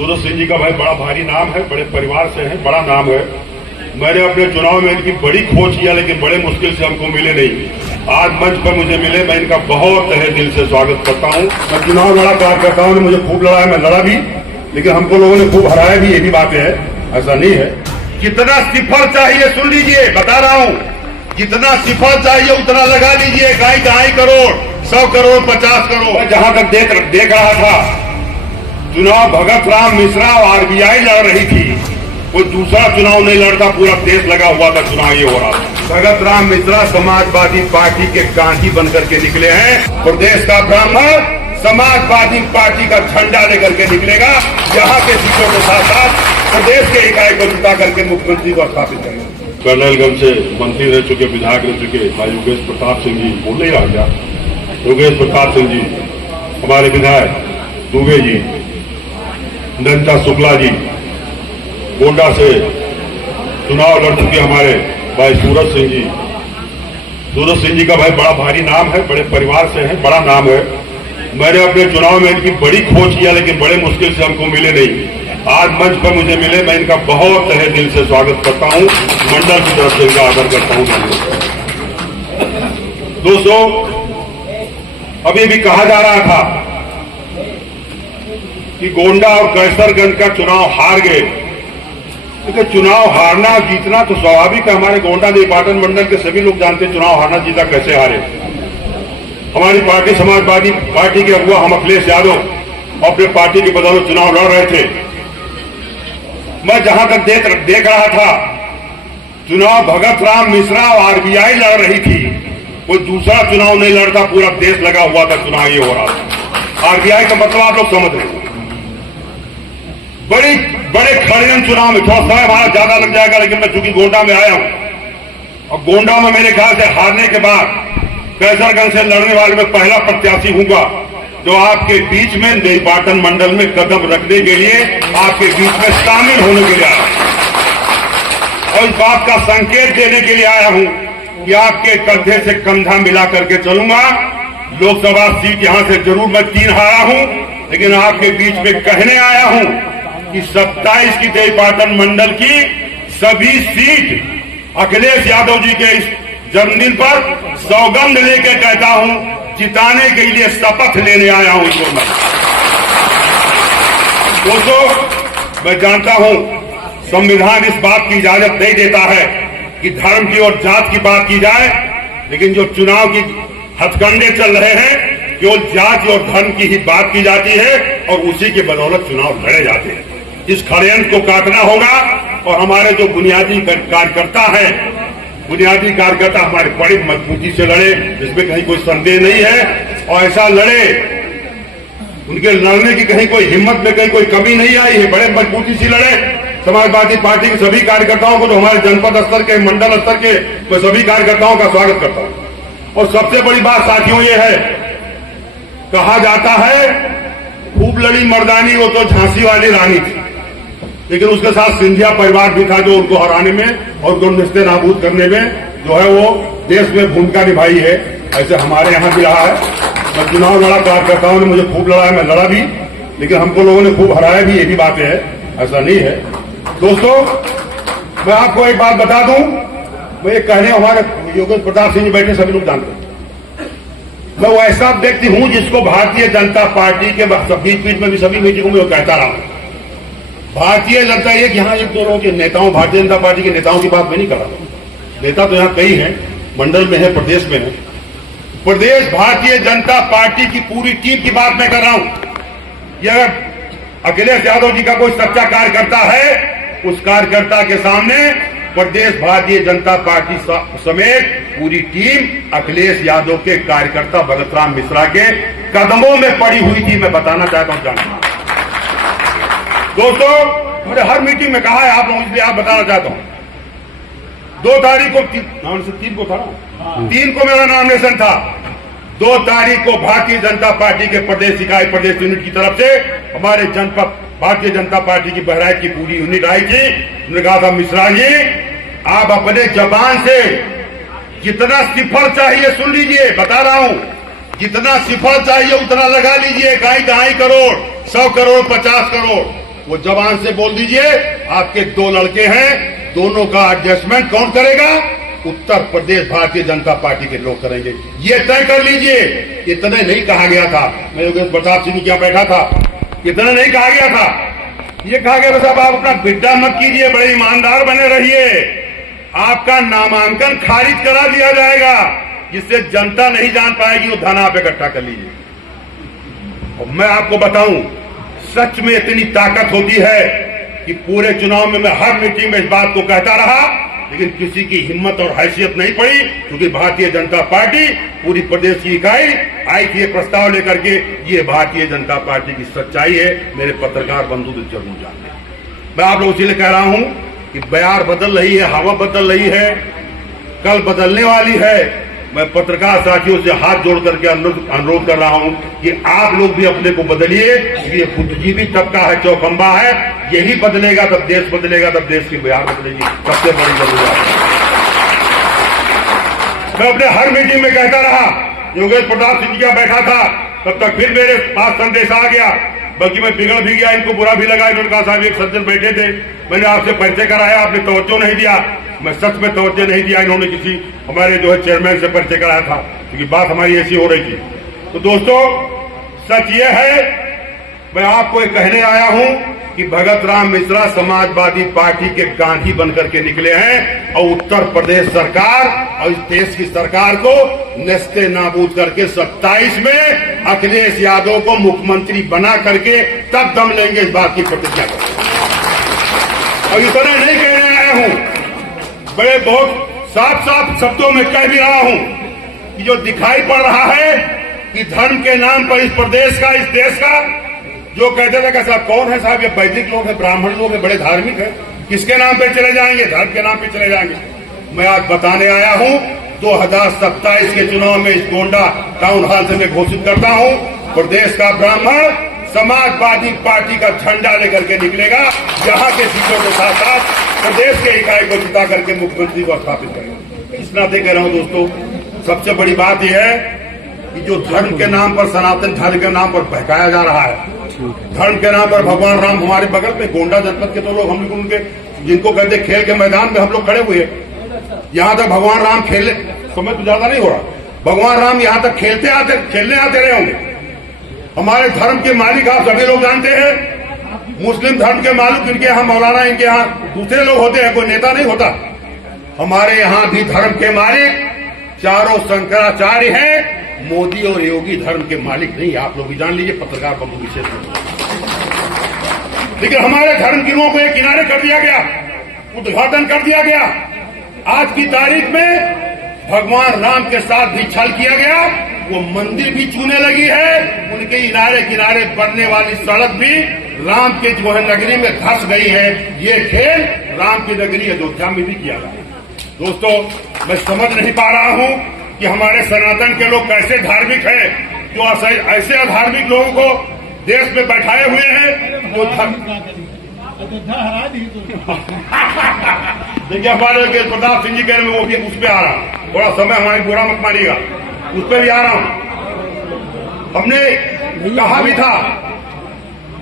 सूरज सिंह जी का भाई बड़ा भारी नाम है, बड़े परिवार से है, बड़ा नाम है। मैंने अपने चुनाव में इनकी बड़ी खोज किया, लेकिन बड़े मुश्किल से हमको मिले नहीं। आज मंच पर मुझे मिले, मैं इनका बहुत तहे दिल से स्वागत करता हूँ। मैं चुनाव लड़ा, कार्यकर्ताओं ने मुझे खूब लड़ा है, मैं लड़ा भी, लेकिन हमको लोगों ने खूब हराया भी, ये भी बात है, ऐसा नहीं है। कितना सिफर चाहिए सुन लीजिए, बता रहा हूँ, जितना सिफर चाहिए उतना लगा लीजिए। ढाई करोड़, 100 करोड़, 50 करोड़। जहां तक देख रहा था, चुनाव भगत राम मिश्रा और आरबीआई लड़ रही थी, कोई दूसरा चुनाव नहीं लड़ता, पूरा देश लगा हुआ था, चुनाव ये हो रहा था। भगत राम मिश्रा समाजवादी पार्टी के गांधी बनकर के निकले हैं। प्रदेश का ब्राह्मण समाजवादी पार्टी का झंडा लेकर के निकलेगा। यहाँ के सीटों के साथ साथ प्रदेश के इकाई को जिता करके मुख्यमंत्री को स्थापित करेगा। कर्नलगंज से मंत्री रह चुके, विधायक रह चुके भाई योगेश प्रताप सिंह जी, बोल नहीं रहा क्या? योगेश प्रताप सिंह जी, हमारे विधायक दुबे जी, नंदा शुक्ला जी, गोंडा से चुनाव लड़ चुके हमारे भाई सूरज सिंह जी। सूरज सिंह जी का भाई बड़ा भारी नाम है, बड़े परिवार से है, बड़ा नाम है। मैंने अपने चुनाव में इनकी बड़ी खोज किया, लेकिन बड़े मुश्किल से हमको मिले नहीं। आज मंच पर मुझे मिले, मैं इनका बहुत तहे दिल से स्वागत करता हूं, मंडल की तरफ से इनका आदर करता हूं। दोस्तों, अभी भी कहा जा रहा था कि गोंडा और कैसरगंज का चुनाव हार गए। क्योंकि चुनाव हारना जीतना तो स्वाभाविक है। हमारे गोंडा देवीपाटन मंडल के सभी लोग जानते हैं चुनाव हारना जीता कैसे हारे। हमारी पार्टी समाजवादी पार्टी के अगुआ हम अखिलेश यादव अपने पार्टी के बदौलत चुनाव लड़ रहे थे। मैं जहां तक देख रहा था, चुनाव भगत राम मिश्रा और आरबीआई लड़ रही थी, कोई दूसरा चुनाव नहीं लड़ता, पूरा देश लगा हुआ था, चुनाव ये हो रहा था। आरबीआई का मतलब आप लोग समझ रहे हैं। बड़े खड़े चुनाव में थोड़ा समय हमारा ज्यादा लग जाएगा, लेकिन मैं चूंकि गोंडा में आया हूं और गोंडा में मेरे ख्याल से हारने के बाद कैसरगंज से लड़ने वाले में पहला प्रत्याशी हूंगा जो आपके बीच में देवीपाटन मंडल में कदम रखने के लिए, आपके बीच में शामिल होने के लिए आया और इस बात का संकेत देने के लिए आया हूं कि आपके कंधे से कंधा मिला करके चलूंगा। लोकसभा सीट यहां से जरूर मैं 3 हारा हूं, लेकिन आपके बीच में कहने आया हूं कि 27 की देवीपाटन मंडल की सभी सीट अखिलेश यादव जी के इस जन्मदिन पर सौगंध लेकर कहता हूं, जिताने के लिए शपथ लेने आया हूं। दोस्तों, मैं जानता हूं संविधान इस बात की इजाजत नहीं देता है कि धर्म की और जात की बात की जाए, लेकिन जो चुनाव की हथकंडे चल रहे हैं, केवल जाति और धर्म की ही बात की जाती है और उसी के बदौलत चुनाव लड़े जाते हैं। इस षड्यंत्र को काटना होगा और हमारे जो बुनियादी कार्यकर्ता हैं, बुनियादी कार्यकर्ता हमारे बड़ी मजबूती से लड़े, इसमें कहीं कोई संदेह नहीं है। और ऐसा लड़े, उनके लड़ने की कहीं कोई हिम्मत में कहीं कोई कमी नहीं आई है, बड़े मजबूती से लड़े। समाजवादी पार्टी के सभी कार्यकर्ताओं को, जो हमारे जनपद स्तर के, मंडल स्तर के, मैं सभी कार्यकर्ताओं का स्वागत करता हूं। और सबसे बड़ी बात साथियों ये है, कहा जाता है खूब लड़ी मर्दानी वो तो झांसी वाली रानी थी, लेकिन उसके साथ सिंधिया परिवार भी था जो उनको हराने में और उनको निस्ते नाबूद करने में जो है वो देश में भूमिका निभाई है। ऐसे हमारे यहाँ भी रहा है। मैं चुनाव लड़ा, कार्यकर्ताओं ने मुझे खूब लड़ा है, मैं लड़ा भी, लेकिन हमको लोगों ने खूब हराया भी, ये भी बात है, ऐसा नहीं है। दोस्तों, मैं आपको एक बात बता दूं, मैं ये कहने, हमारे योगेश प्रताप सिंह जी बैठे सभी लोग जानते हैं, मैं वो ऐसा व्यक्ति हूं जिसको भारतीय जनता पार्टी के बीच में भी सभी मीटिंगों में कहता रहा हूं। भारतीय जनता ये कि यहाँ एक दो लोग के नेताओं, भारतीय जनता पार्टी के नेताओं की बात मैं नहीं कर रहा हूं। नेता तो यहाँ कई हैं, मंडल में है, प्रदेश में है। प्रदेश भारतीय जनता पार्टी की पूरी टीम की बात मैं कर रहा हूं। ये अगर अखिलेश यादव जी का कोई सच्चा कार्यकर्ता है, उस कार्यकर्ता के सामने प्रदेश भारतीय जनता पार्टी समेत पूरी टीम अखिलेश यादव के कार्यकर्ता भगत राम मिश्रा के कदमों में पड़ी हुई थी। मैं बताना चाहता हूं जानना। दोस्तों, मैंने हर मीटिंग में कहा है आप लोगों, इसलिए आप बताना चाहता हूं। 2 तारीख को 3 को था ना, 3 को मेरा नॉमिनेशन था। 2 तारीख को भारतीय जनता पार्टी के प्रदेश इकाई, प्रदेश यूनिट की तरफ से हमारे जनपद भारतीय जनता पार्टी की बहराइच की पूरी यूनिट आई थी। उन्होंने कहा था, मिश्रा जी आप अपने जबान से जितना सिफर चाहिए सुन लीजिए, बता रहा हूं, जितना सिफर चाहिए उतना लगा लीजिए। ढाई करोड़, 100 करोड़, 50 करोड़। वो जबान से बोल दीजिए, आपके 2 लड़के हैं, दोनों का एडजस्टमेंट कौन करेगा? उत्तर प्रदेश भारतीय जनता पार्टी के लोग करेंगे, ये तय कर लीजिए। इतने नहीं कहा गया था, मैं योगेश प्रताप सिंह क्या बैठा था, इतना नहीं कहा गया था। ये कहा गया साहब आप अपना बिड्डा मत कीजिए, बड़े ईमानदार बने रहिए, आपका नामांकन खारिज करा दिया जाएगा, जिससे जनता नहीं जान पाएगी, वो धन आप इकट्ठा कर लीजिए। और मैं आपको बताऊं, सच में इतनी ताकत होती है कि पूरे चुनाव में मैं हर मीटिंग में इस बात को कहता रहा, लेकिन किसी की हिम्मत और हैसियत नहीं पड़ी, क्योंकि भारतीय जनता पार्टी पूरी प्रदेश की इकाई आई थी प्रस्ताव लेकर के। ये भारतीय जनता पार्टी की सच्चाई है, मेरे पत्रकार बंधु तो जरूर जानते। मैं आप लोगों से कह रहा हूं कि बयार बदल रही है, हवा बदल रही है, कल बदलने वाली है। मैं पत्रकार साथियों से हाथ जोड़ करके अनुरोध कर रहा हूं कि आप लोग भी अपने को बदलिए। ये बुद्धिजीवी तबका है, चौखंबा है, यही बदलेगा तब देश बदलेगा, तब देश की बयार बदलेगी। सबसे बड़ी जरूरत मैं अपने हर मीटिंग में कहता रहा, योगेश प्रताप सिंह जी बैठा था, तब तक फिर मेरे पास संदेश आ गया, बल्कि मैं बिगड़ भी गया, इनको बुरा भी लगा। इन्होंने कहा साहब एक सज्जन बैठे थे, मैंने आपसे परिचय कराया, आपने तवज्जो नहीं दिया। मैं सच में तवज्जो नहीं दिया, इन्होंने किसी हमारे जो है चेयरमैन से परिचय कराया था, क्योंकि बात हमारी ऐसी हो रही थी। तो दोस्तों सच ये है, मैं आपको एक कहने आया हूं कि भगत राम मिश्रा समाजवादी पार्टी के गांधी बनकर के निकले हैं, और उत्तर प्रदेश सरकार और इस देश की सरकार को नस्ते नाबूद करके 27 में अखिलेश यादव को मुख्यमंत्री बना करके तब दम लेंगे, इस बात की प्रतिज्ञा करें। और इतना नहीं कहने आया हूं, बड़े बहुत साफ साफ शब्दों में कह भी रहा हूं कि जो दिखाई पड़ रहा है कि धर्म के नाम पर इस प्रदेश का, इस देश का, जो कहते थे कि साहब कौन है साहब, ये वैदिक लोग हैं, ब्राह्मण लोग हैं, बड़े धार्मिक हैं, किसके नाम पे चले जाएंगे? धर्म के नाम पे चले जाएंगे। मैं आज बताने आया हूं, 2027 के चुनाव में इस गोंडा टाउन हॉल से मैं घोषित करता हूं, प्रदेश का ब्राह्मण समाजवादी पार्टी का झंडा लेकर के निकलेगा, यहाँ के सीटों के साथ साथ प्रदेश के इकाई को जिता करके मुख्यमंत्री को स्थापित करेगा। इस नाते कह रहा हूं दोस्तों, सबसे बड़ी बात यह है कि जो धर्म के नाम पर, सनातन धर्म के नाम पर बहकाया जा रहा है, धर्म के नाम पर भगवान राम हमारे बगल में गोंडा जनपद के तो लोग, हम लोग उनके जिनको कहते खेल के मैदान में हम लोग खड़े हुए, यहाँ तक भगवान राम खेलने, समय तो ज्यादा नहीं हो रहा, भगवान राम यहाँ तक खेलने आते रहे होंगे। हमारे धर्म के मालिक आप सभी लोग जानते हैं, मुस्लिम धर्म के मालिक इनके यहाँ मौलाना, इनके यहाँ दूसरे लोग होते हैं, कोई नेता नहीं होता। हमारे यहाँ भी धर्म के मालिक चारों शंकराचार्य हैं, मोदी और योगी धर्म के मालिक नहीं, आप लोग भी जान लीजिए, पत्रकार बंधु विशेष रूप से। लेकिन हमारे धर्म गिरोह को एक किनारे कर दिया गया, उद्घाटन कर दिया गया। आज की तारीख में भगवान राम के साथ भी छल किया गया, वो मंदिर भी चूने लगी है, उनके किनारे किनारे बनने वाली सड़क भी राम के जो है नगरी में धस गई है। ये खेल राम की नगरी अयोध्या में भी किया गया। दोस्तों मैं समझ नहीं पा रहा हूं कि हमारे सनातन के लोग कैसे धार्मिक हैं, जो ऐसे अधार्मिक लोगों को देश में बैठाए हुए हैं, जो देखिए हमारे प्रताप सिंह जी कह रहे हैं, वो भी उस पर आ रहा हूं, थोड़ा समय हमारी बुरा मत मानिएगा, उस पर भी आ रहा हूं। हमने कहा भी था,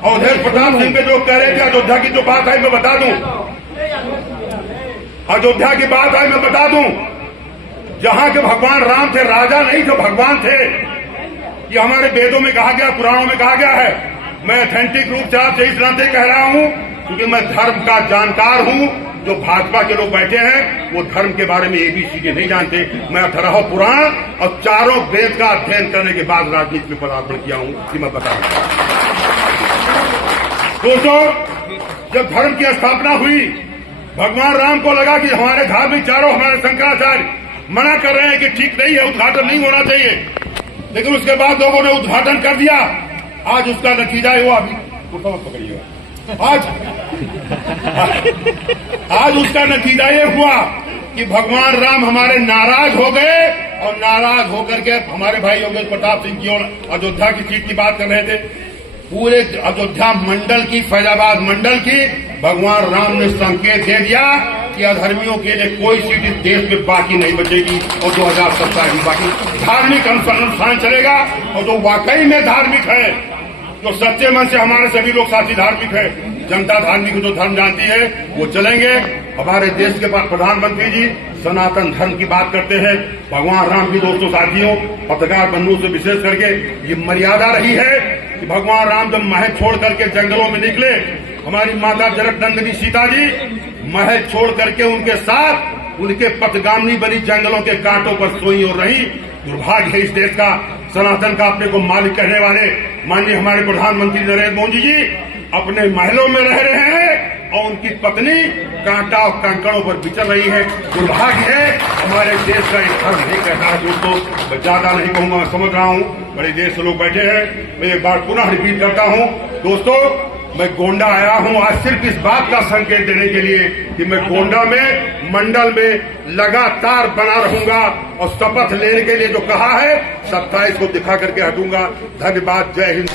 अवधेश प्रताप सिंह पे जो कह रहे थे अयोध्या की जो बात है मैं बता दूं, अयोध्या की बात है मैं बता दूं, जहां के भगवान राम थे, राजा नहीं थे, भगवान थे। ये हमारे वेदों में कहा गया, पुराणों में कहा गया है। मैं ऑथेंटिक रूप से आपसे इस नाते कह रहा हूं क्योंकि मैं धर्म का जानकार हूं। जो भाजपा के लोग बैठे हैं वो धर्म के बारे में एबीसीडी नहीं जानते। मैं 18 पुराण और चारों वेद का अध्ययन करने के बाद राजनीति में पदार्पण किया हूं, कि मैं बता रहा हूं। दोस्तों जब धर्म की स्थापना हुई, भगवान राम को लगा कि हमारे धार्मिक चारों, हमारे शंकराचार्य मना कर रहे हैं कि ठीक नहीं है, उद्घाटन नहीं होना चाहिए, लेकिन उसके बाद लोगों ने उद्घाटन कर दिया। आज उसका नतीजा हुआ, अभी पकड़िएगा, आज उसका नतीजा ये हुआ कि भगवान राम हमारे नाराज हो गए, और नाराज होकर के हमारे भाई योगेश प्रताप सिंह की और अयोध्या की सीट की बात कर रहे थे। पूरे अयोध्या मंडल की, फैजाबाद मंडल की भगवान राम ने संकेत दे दिया कि अधर्मियों के लिए कोई सीट इस देश में बाकी नहीं बचेगी, और 2027 की बाकी धार्मिक अनुष्ठान चलेगा। और जो वाकई में धार्मिक है तो सच्चे मन से हमारे सभी लोग साथी धार्मिक है, जनता धार्मिक जो धर्म जानती है वो चलेंगे। हमारे देश के प्रधानमंत्री जी सनातन धर्म की बात करते हैं। भगवान राम की दोस्तों साथियों, पत्रकार बंधुओं से विशेष करके ये मर्यादा रही है कि भगवान राम जब महल छोड़ करके जंगलों में निकले, हमारी माता जनक नंदिनी सीता जी महल छोड़ करके उनके साथ उनके पथगामिनी बनी जंगलों के कांटों पर सोई और रही। दुर्भाग्य है इस देश का, सनातन का अपने को मालिक कहने वाले माननीय हमारे प्रधानमंत्री नरेंद्र मोदी जी अपने महलों में रह रहे हैं और उनकी पत्नी कांटा और कंकड़ों पर विचर रही है। दुर्भाग्य है, हमारे देश का एक धर्म नहीं कहता है। दोस्तों, मैं ज्यादा नहीं कहूंगा, मैं समझ रहा हूं बड़े देर से लोग बैठे हैं। मैं एक बार पुनः रिपीट करता हूं, दोस्तों मैं गोंडा आया हूं आज सिर्फ इस बात का संकेत देने के लिए कि मैं गोंडा में मंडल में लगातार बना रहूंगा और शपथ लेने के लिए जो कहा है 27 को दिखा करके हटूंगा। धन्यवाद, जय हिंद।